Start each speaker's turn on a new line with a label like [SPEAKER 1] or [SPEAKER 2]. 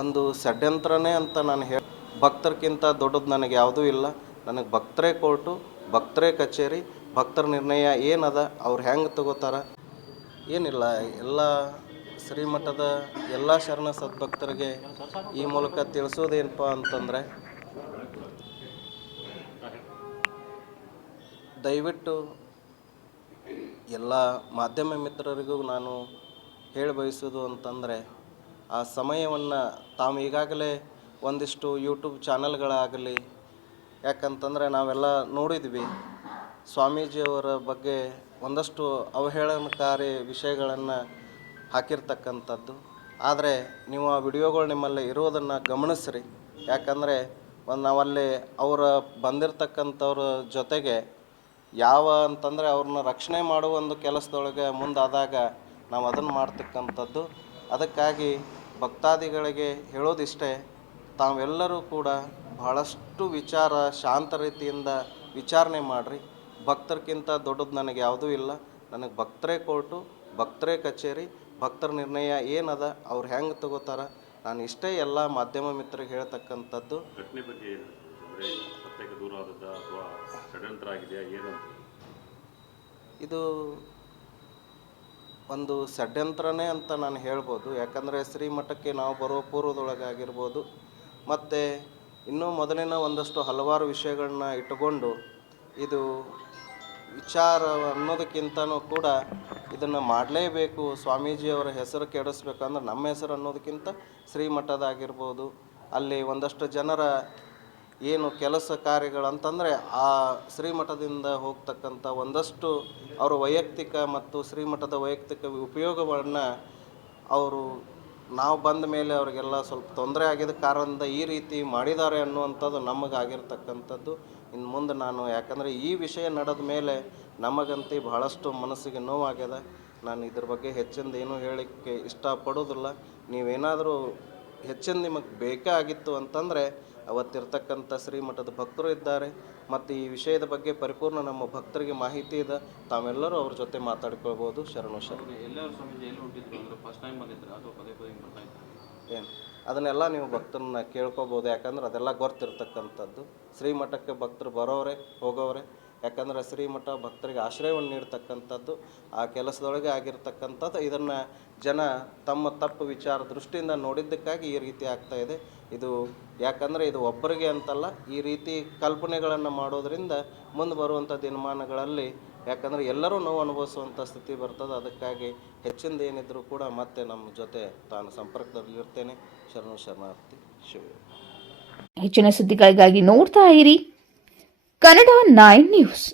[SPEAKER 1] ಒಂದು ಷಡ್ಯಂತ್ರನೇ ಅಂತ ನಾನು ಹೇಳಿ ಭಕ್ತರಿಗಿಂತ ದೊಡ್ಡದು ನನಗೆ ಯಾವುದೂ ಇಲ್ಲ. ನನಗೆ ಭಕ್ತರೇ ಕೋರ್ಟು, ಭಕ್ತರೇ ಕಚೇರಿ, ಭಕ್ತರ ನಿರ್ಣಯ ಏನದ, ಅವ್ರು ಹೆಂಗೆ ತಗೋತಾರ? ಏನಿಲ್ಲ, ಎಲ್ಲ ಶ್ರೀಮಠದ ಎಲ್ಲ ಶರಣ ಸದ್ಭಕ್ತರಿಗೆ ಈ ಮೂಲಕ ತಿಳಿಸೋದೇನಪ್ಪ ಅಂತಂದರೆ, ದಯವಿಟ್ಟು ಎಲ್ಲ ಮಾಧ್ಯಮ ಮಿತ್ರರಿಗೂ ನಾನು ಹೇಳಿ ಬಯಸೋದು ಅಂತಂದರೆ ಆ ಸಮಯವನ್ನು ತಾವು ಈಗಾಗಲೇ ಒಂದಿಷ್ಟು ಯೂಟ್ಯೂಬ್ ಚಾನಲ್ಗಳಾಗಲಿ, ಯಾಕಂತಂದರೆ ನಾವೆಲ್ಲ ನೋಡಿದ್ವಿ. ಸ್ವಾಮೀಜಿಯವರ ಬಗ್ಗೆ ಒಂದಷ್ಟು ಅವಹೇಳನಕಾರಿ ವಿಷಯಗಳನ್ನು ಹಾಕಿರ್ತಕ್ಕಂಥದ್ದು. ಆದರೆ ನೀವು ಆ ವಿಡಿಯೋಗಳು ನಿಮ್ಮಲ್ಲಿ ಇರೋದನ್ನು ಗಮನಿಸ್ರಿ. ಯಾಕಂದರೆ ಒಂದು ನಾವಲ್ಲಿ ಅವರ ಬಂದಿರತಕ್ಕಂಥವ್ರ ಜೊತೆಗೆ ಯಾವ ಅಂತಂದರೆ ಅವ್ರನ್ನ ರಕ್ಷಣೆ ಮಾಡುವ ಒಂದು ಕೆಲಸದೊಳಗೆ ಮುಂದಾದಾಗ ನಾವು ಅದನ್ನು ಮಾಡ್ತಕ್ಕಂಥದ್ದು. ಅದಕ್ಕಾಗಿ ಭಕ್ತಾದಿಗಳಿಗೆ ಹೇಳೋದಿಷ್ಟೇ ತಾವೆಲ್ಲರೂ ಕೂಡ ಬಹಳಷ್ಟು ವಿಚಾರ ಶಾಂತ ರೀತಿಯಿಂದ ವಿಚಾರಣೆ ಮಾಡಿರಿ. ಭಕ್ತರಿಗಿಂತ ದೊಡ್ಡದು ನನಗೆ ಯಾವುದೂ ಇಲ್ಲ. ನನಗೆ ಭಕ್ತರೇ ಕೋರ್ಟು ಭಕ್ತರೇ ಕಚೇರಿ ಭಕ್ತರ ನಿರ್ಣಯ ಏನದ ಅವ್ರು ಹೆಂಗೆ ತಗೋತಾರ. ನಾನು ಇಷ್ಟೇ ಎಲ್ಲ ಮಾಧ್ಯಮ ಮಿತ್ರರಿಗೆ ಹೇಳ್ತಕ್ಕಂಥದ್ದು.
[SPEAKER 2] ಘಟನೆ ಬಗ್ಗೆ ಏನು ಅಂದರೆ ಸತ್ಯಕ್ಕೆ ದೂರ ಆದದ್ದ ಅಥವಾ ಷಡ್ಯಂತ್ರ ಆಗಿದೆಯಾ ಏನಂತ?
[SPEAKER 1] ಇದು ಒಂದು ಷಡ್ಯಂತ್ರನೇ ಅಂತ ನಾನು ಹೇಳ್ಬೋದು. ಯಾಕಂದರೆ ಶ್ರೀಮಠಕ್ಕೆ ನಾವು ಬರೋ ಪೂರ್ವದೊಳಗಾಗಿರ್ಬೋದು. ಮತ್ತು ಇನ್ನೂ ಮೊದಲಿನ ಒಂದಷ್ಟು ಹಲವಾರು ವಿಷಯಗಳನ್ನ ಇಟ್ಟುಕೊಂಡು ಇದು ವಿಚಾರ ಅನ್ನೋದಕ್ಕಿಂತನೂ ಕೂಡ ಇದನ್ನು ಮಾಡಲೇಬೇಕು. ಸ್ವಾಮೀಜಿಯವರ ಹೆಸರು ಕೆಡಿಸ್ಬೇಕಂದ್ರೆ ನಮ್ಮ ಹೆಸರು ಅನ್ನೋದಕ್ಕಿಂತ ಶ್ರೀಮಠದಾಗಿರ್ಬೋದು. ಅಲ್ಲಿ ಒಂದಷ್ಟು ಜನರ ಏನು ಕೆಲಸ ಕಾರ್ಯಗಳಂತಂದರೆ ಆ ಶ್ರೀಮಠದಿಂದ ಹೋಗ್ತಕ್ಕಂಥ ಒಂದಷ್ಟು ಅವರ ವೈಯಕ್ತಿಕ ಮತ್ತು ಶ್ರೀಮಠದ ವೈಯಕ್ತಿಕ ಉಪಯೋಗಗಳನ್ನು ಅವರು ನಾವು ಬಂದ ಮೇಲೆ ಅವರಿಗೆಲ್ಲ ಸ್ವಲ್ಪ ತೊಂದರೆ ಆಗಿದ ಕಾರಣದಿಂದ ಈ ರೀತಿ ಮಾಡಿದ್ದಾರೆ ಅನ್ನುವಂಥದ್ದು ನಮಗಾಗಿರ್ತಕ್ಕಂಥದ್ದು. ಇನ್ನು ಮುಂದೆ ನಾನು ಯಾಕಂದರೆ ಈ ವಿಷಯ ನಡೆದ ಮೇಲೆ ನಮಗಂತೂ ಬಹಳಷ್ಟು ಮನಸ್ಸಿಗೆ ನೋವಾಗ್ಯದ. ನಾನು ಇದ್ರ ಬಗ್ಗೆ ಹೆಚ್ಚಿಂದ ಏನೂ ಹೇಳಲಿಕ್ಕೆ ಇಷ್ಟಪಡೋದಿಲ್ಲ ನೀವೇನಾದರೂ ಹೆಚ್ಚಿನ ನಿಮಗೆ ಬೇಕಾಗಿತ್ತು ಅಂತಂದರೆ ಅವತ್ತಿರ್ತಕ್ಕಂಥ ಶ್ರೀಮಠದ ಭಕ್ತರು ಇದ್ದಾರೆ. ಮತ್ತು ಈ ವಿಷಯದ ಬಗ್ಗೆ ಪರಿಪೂರ್ಣ ನಮ್ಮ ಭಕ್ತರಿಗೆ ಮಾಹಿತಿ ಇದೆ. ತಾವೆಲ್ಲರೂ ಅವ್ರ ಜೊತೆ ಮಾತಾಡ್ಕೊಳ್ಬೋದು. ಶರಣು ಶರಣ.
[SPEAKER 3] ಎಲ್ಲರೂ ಸ್ವಾಮೀಜಿ ಎಲ್ಲಿ ಹೊಂಟಿದ್ರು ಅಂದ್ರೆ ಫಸ್ಟ್ ಟೈಮ್ ಬಂದಿದ್ರು ಅಥವಾ ಪದೇ ಪದೇ ಹಿಂಗ್ ಬರ್ತಾ ಇದ್ರು
[SPEAKER 1] ಏನು? ಅದನ್ನೆಲ್ಲ ನೀವು ಭಕ್ತರನ್ನ ಕೇಳ್ಕೊಬೋದು. ಯಾಕಂದ್ರೆ ಅದೆಲ್ಲ ಗೊತ್ತಿರ್ತಕ್ಕಂಥದ್ದು. ಶ್ರೀಮಠಕ್ಕೆ ಭಕ್ತರು ಬರೋರೆ ಹೋಗೋರೆ ಯಾಕಂದ್ರೆ ಶ್ರೀಮಠ ಭಕ್ತರಿಗೆ ಆಶ್ರಯವನ್ನು ನೀಡ್ತಕ್ಕಂಥದ್ದು, ಆ ಕೆಲಸದೊಳಗೆ ಆಗಿರ್ತಕ್ಕಂಥದ್ದು, ಇದನ್ನು ಜನ ತಮ್ಮ ತಪ್ಪು ವಿಚಾರ ದೃಷ್ಟಿಯಿಂದ ನೋಡಿದ್ದಕ್ಕಾಗಿ ಈ ರೀತಿ ಆಗ್ತಾ ಇದೆ. ಇದು ಯಾಕಂದರೆ ಇದು ಒಬ್ಬರಿಗೆ ಅಂತಲ್ಲ, ಈ ರೀತಿ ಕಲ್ಪನೆಗಳನ್ನು ಮಾಡೋದರಿಂದ ಮುಂದೆ ಬರುವಂಥ ದಿನಮಾನಗಳಲ್ಲಿ ಯಾಕಂದರೆ ಎಲ್ಲರೂ ನೋವು ಅನುಭವಿಸುವಂಥ ಸ್ಥಿತಿ ಬರ್ತದೆ. ಅದಕ್ಕಾಗಿ ಹೆಚ್ಚಿಂದ ಏನಿದ್ರೂ ಕೂಡ ಮತ್ತೆ ನಮ್ಮ ಜೊತೆ ತಾನು ಸಂಪರ್ಕದಲ್ಲಿರ್ತೇನೆ ಶರಣು ಶರಣಾರ್ಥಿ, ಶಿವ.
[SPEAKER 4] ಹೆಚ್ಚಿನ ಸುದ್ದಿಗಳಿಗಾಗಿ ನೋಡ್ತಾ ಇರಿ. Kannada nine news